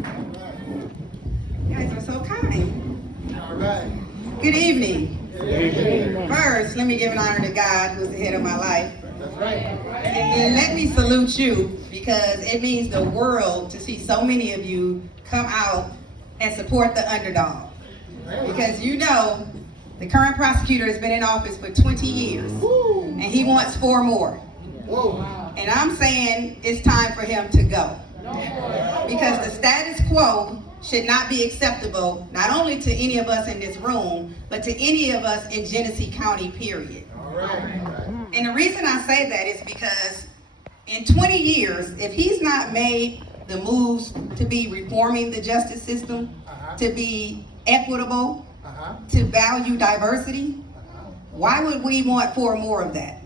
You guys are so kind. All right. Good evening. Good evening. First, let me give an honor to God, who's the head of my life. That's right. And let me salute you, because it means the world to see so many of you come out and support the underdog. Because you know, the current prosecutor has been in office for 20 years, and he wants 4 more. Whoa. And I'm saying it's time for him to go. Because the status quo should not be acceptable, not only to any of us in this room, but to any of us in Genesee County, period. All right. And the reason I say that is because in 20 years, if he's not made the moves to be reforming the justice system, to be equitable, to value diversity, why would we want 4 more of that?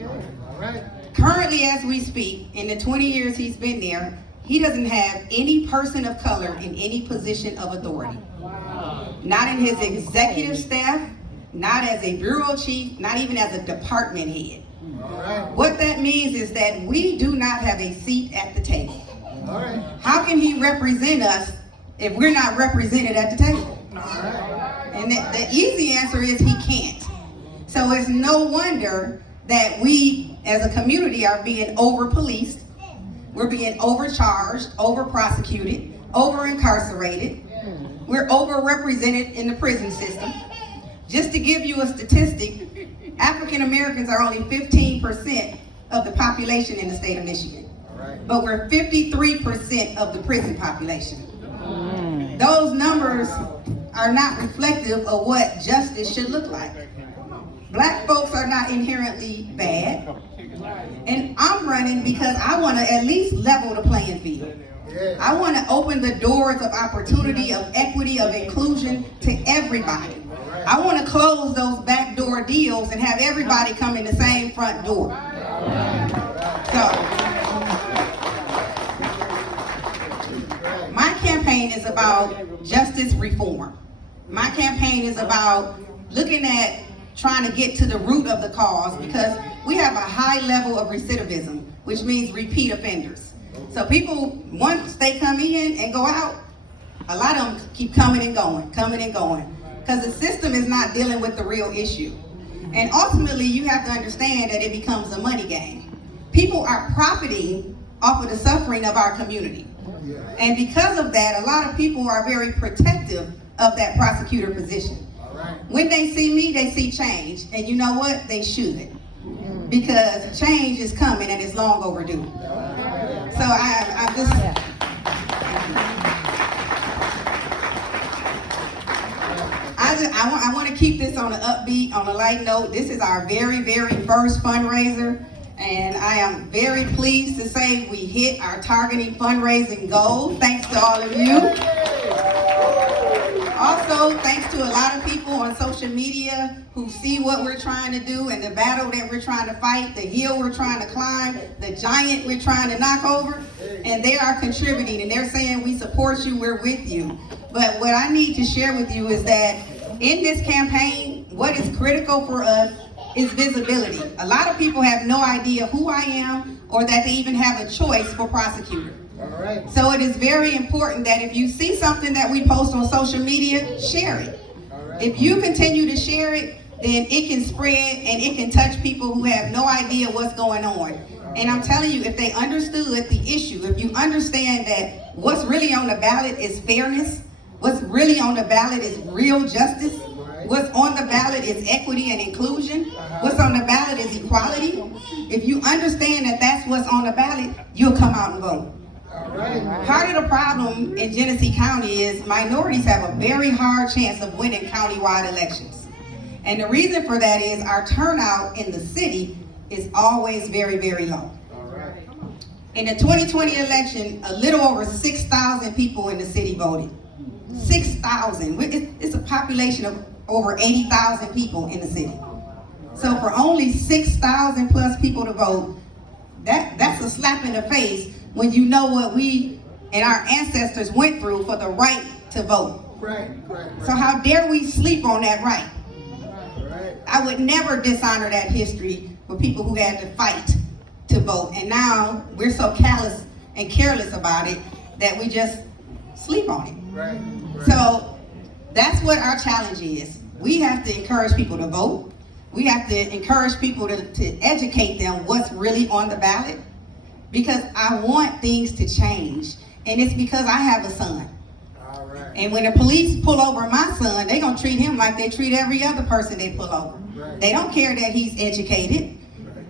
All right. Currently, as we speak, in the 20 years he's been there, he doesn't have any person of color in any position of authority. Not in his executive staff, not as a bureau chief, not even as a department head. All right. What that means is that we do not have a seat at the table. All right. How can he represent us if we're not represented at the table? All right. And the easy answer is he can't. So it's no wonder that we as a community are being over-policed, we're being overcharged, over-prosecuted, over-incarcerated, we're over-represented in the prison system. Just to give you a statistic, African Americans are only 15% of the population in the state of Michigan. But we're 53% of the prison population. Those numbers are not reflective of what justice should look like. Black folks are not inherently bad. And I'm running because I want to at least level the playing field. I want to open the doors of opportunity, of equity, of inclusion to everybody. I want to close those backdoor deals and have everybody come in the same front door. So, my campaign is about justice reform. My campaign is about looking at trying to get to the root of the cause, because we have a high level of recidivism, which means repeat offenders. So people, once they come in and go out, a lot of them keep coming and going, because the system is not dealing with the real issue. And ultimately, you have to understand that it becomes a money game. People are profiting off of the suffering of our community. And because of that, a lot of people are very protective of that prosecutor position. When they see me, they see change. And you know what? They should. Because change is coming and it's long overdue. So I want to keep this on an upbeat, on a light note. This is our very, very first fundraiser. And I am very pleased to say we hit our targeting fundraising goal. Thanks to all of you. Also, thanks to a lot of people on social media who see what we're trying to do and the battle that we're trying to fight, the hill we're trying to climb, the giant we're trying to knock over, and they are contributing and they're saying, we support you, we're with you. But what I need to share with you is that in this campaign, what is critical for us is visibility. A lot of people have no idea who I am or that they even have a choice for prosecutor. All right. So it is very important that if you see something that we post on social media, share it. If you continue to share it, then it can spread and it can touch people who have no idea what's going on. And I'm telling you, if they understood the issue, if you understand that what's really on the ballot is fairness, what's really on the ballot is real justice, what's on the ballot is equity and inclusion, what's on the ballot is equality. If you understand that that's what's on the ballot, you'll come out and vote. Part of the problem in Genesee County is minorities have a very hard chance of winning countywide elections. And the reason for that is our turnout in the city is always very, very low. In the 2020 election, a little over 6,000 people in the city voted. 6,000. It's a population of over 80,000 people in the city. So for only 6,000 plus people to vote, that's a slap in the face when you know what we and our ancestors went through for the right to vote. Right. So how dare we sleep on that right? I would never dishonor that history for people who had to fight to vote. And now we're so callous and careless about it that we just sleep on it. Right. So that's what our challenge is. We have to encourage people to vote. We have to encourage people to educate them what's really on the ballot, because I want things to change. And it's because I have a son. All right. And when the police pull over my son, they're going to treat him like they treat every other person they pull over. Right. They don't care that he's educated.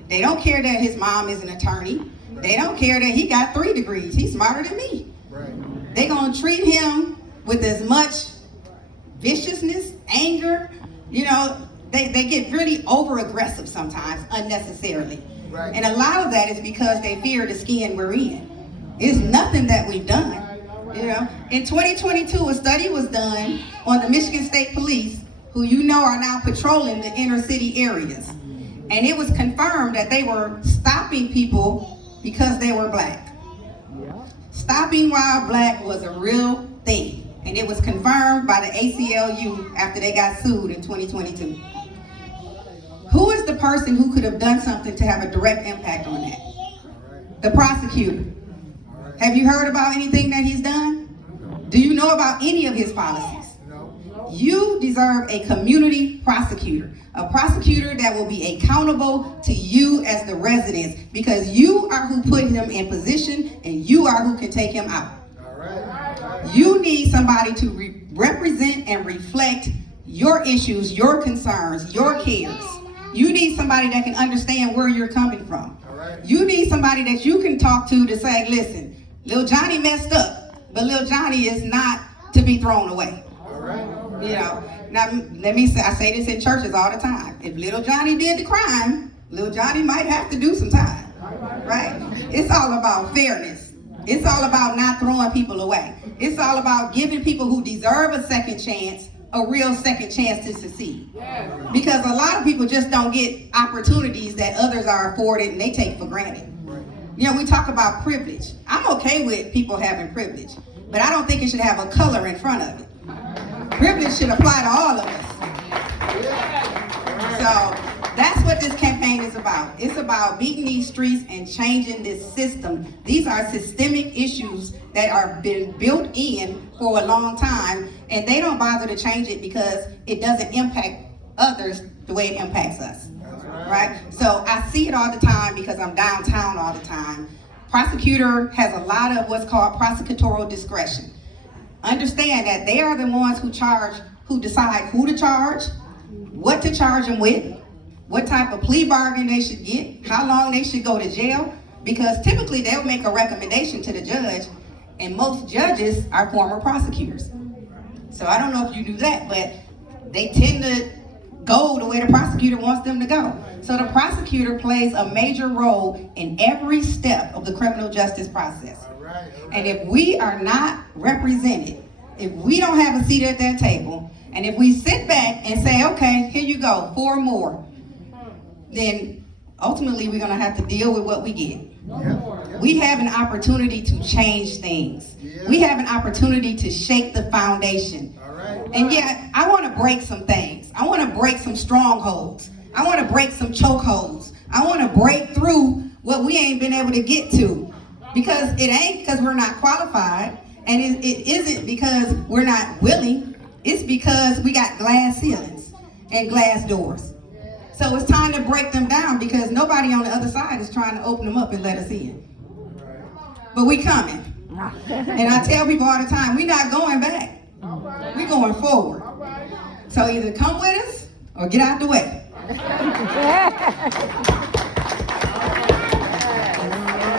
They don't care that his mom is an attorney. They don't care that he got 3 degrees. He's smarter than me. Right. They're going to treat him with as much viciousness, anger. You know, they get really over-aggressive sometimes, unnecessarily. Right. And a lot of that is because they fear the skin we're in. It's nothing that we've done. You know, in 2022, a study was done on the Michigan State Police, who you know are now patrolling the inner city areas. And it was confirmed that they were stopping people because they were black. Stopping while black was a real thing. And it was confirmed by the ACLU after they got sued in 2022. Who is the person who could have done something to have a direct impact on that? The prosecutor. Have you heard about anything that he's done? Do you know about any of his policies? No. You deserve a community prosecutor. A prosecutor that will be accountable to you as the residents, because you are who put him in position and you are who can take him out. All right. You need somebody to represent and reflect your issues, your concerns, your cares. You need somebody that can understand where you're coming from. All right. You need somebody that you can talk to say, listen, Lil Johnny messed up, but Lil Johnny is not to be thrown away. All right. You know, now let me say, I say this in churches all the time. If Little Johnny did the crime, Little Johnny might have to do some time, right? It's all about fairness. It's all about not throwing people away. It's all about giving people who deserve a second chance a real second chance to succeed. Because a lot of people just don't get opportunities that others are afforded and they take for granted. You know, we talk about privilege. I'm okay with people having privilege, but I don't think it should have a color in front of it. Privilege should apply to all of us. So that's what this campaign is about. It's about beating these streets and changing this system. These are systemic issues that are been built in for a long time, and they don't bother to change it because it doesn't impact others the way it impacts us. Right? So I see it all the time because I'm downtown all the time. Prosecutor has a lot of what's called prosecutorial discretion. Understand that they are the ones who decide who to charge, what to charge them with, what type of plea bargain they should get, how long they should go to jail, because typically they'll make a recommendation to the judge, and most judges are former prosecutors. So I don't know if you knew that, but they tend to go the way the prosecutor wants them to go. So the prosecutor plays a major role in every step of the criminal justice process. And if we are not represented, if we don't have a seat at that table, and if we sit back and say, okay, here you go, 4 more, then ultimately we're gonna have to deal with what we get. We have an opportunity to change things. We have an opportunity to shake the foundation. And yet, I wanna break some things. I wanna break some strongholds. I wanna break some chokeholds. I wanna break through what we ain't been able to get to. Because it ain't because we're not qualified, and it isn't because we're not willing. It's because we got glass ceilings and glass doors. So it's time to break them down, because nobody on the other side is trying to open them up and let us in. But we coming. And I tell people all the time, we're not going back. We're going forward. So either come with us or get out the way.